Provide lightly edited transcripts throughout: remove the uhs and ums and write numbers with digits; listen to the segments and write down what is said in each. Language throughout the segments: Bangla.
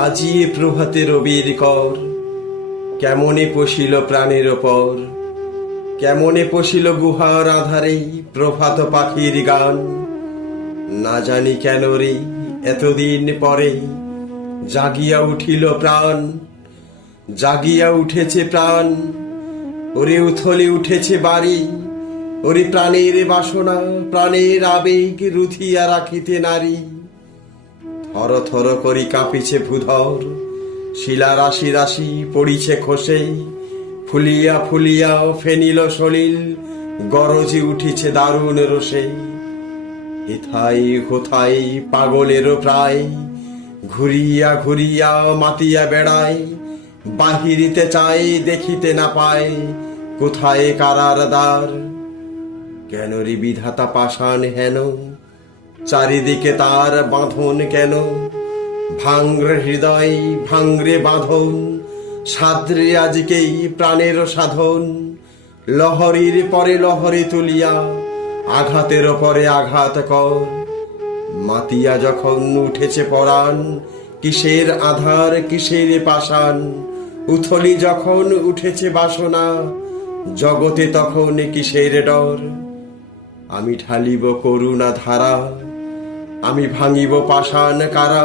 আজি এ প্রভাতে রবির কর, কেমনে পশিল প্রাণের ওপর, কেমনে পশিল গুহার আধারে প্রভাত পাখির গান। না জানি কেন রে এতদিন পরে জাগিয়া উঠিল প্রাণ, জাগিয়া উঠেছে প্রাণ। ওরে উথলে উঠেছে বাড়ি, ওরে প্রাণের বাসনা প্রাণের আবেগ রুথিয়া রাখিতে নারী। থর থর করি কাঁপিছে ভূধর, শিলা রাশি রাশি পড়িছে খসে, ফুলিয়া ফুলিয়া ফেনিল সলিল গরজি উঠিছে দারুণ রোষে। হেথায় হোথায় পাগলেরও প্রায়, ঘুরিয়া ঘুরিয়া মাতিয়া বেড়ায়, বাহিরিতে চায় দেখিতে না পায় কোথায় কারার দ্বার। কেন রে বিধাতা পাষাণ হেন, চারিদিকে তার বাঁধন কেন? ভাঙরে হৃদয় ভাঙরে বাঁধন, সাদ্রে আজকেই প্রাণের সাধন। লহরীর পরে লহরী তুলিয়া আঘাতের পরে আঘাত কর। মাতিয়া যখন উঠেছে পরাণ, কিসের আধার কিসের পাষাণ। উথলি যখন উঠেছে বাসনা, জগতে তখন কিসের ডর। আমি ঢালিব করুণা ধারা, আমি ভাঙিব পাষাণ কারা।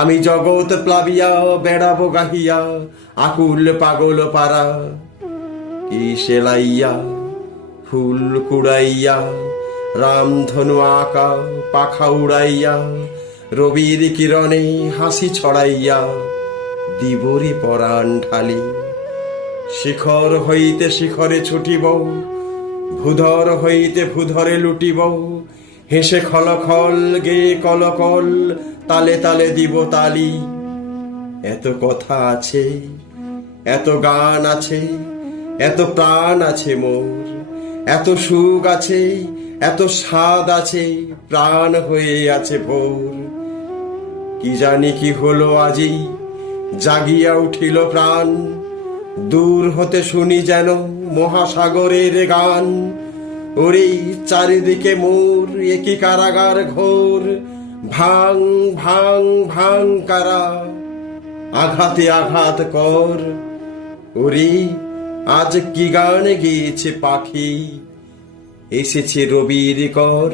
আমি জগৎ প্লাবিয়া বেড়াবো গাহিয়া আকুল পাগল পারা। কি সেলাইয়া ফুল কুড়াইয়া, রামধনু আঁকা পাখা উড়াইয়া, রবির কিরণে হাসি ছড়াইয়া দিবরে পরাণ ঢালি। শিখর হইতে শিখরে ছুটিব, ভূধর হইতে ভূধরে লুটিব। হেসে খলখল গে কলকল, তালে তালে দিব তালি। এত কথা আছে, এত গান আছে, এত প্রাণ আছে মোর, এত সুখ আছে, এত স্বাদ আছে, প্রাণ হয়ে আছে ভোর। কি জানি কি হলো আজি, জাগিয়া উঠিল প্রাণ। দূর হতে শুনি যেন মহাসাগরের গান। ওরে চারিদিকে মোর একই কারাগার ঘোর, ভাঙ ভাঙ ভাঙ কারা, আঘাতে আঘাত কর। ওরে আজ কি গান গেয়েছে পাখি, এসেছে রবির কর।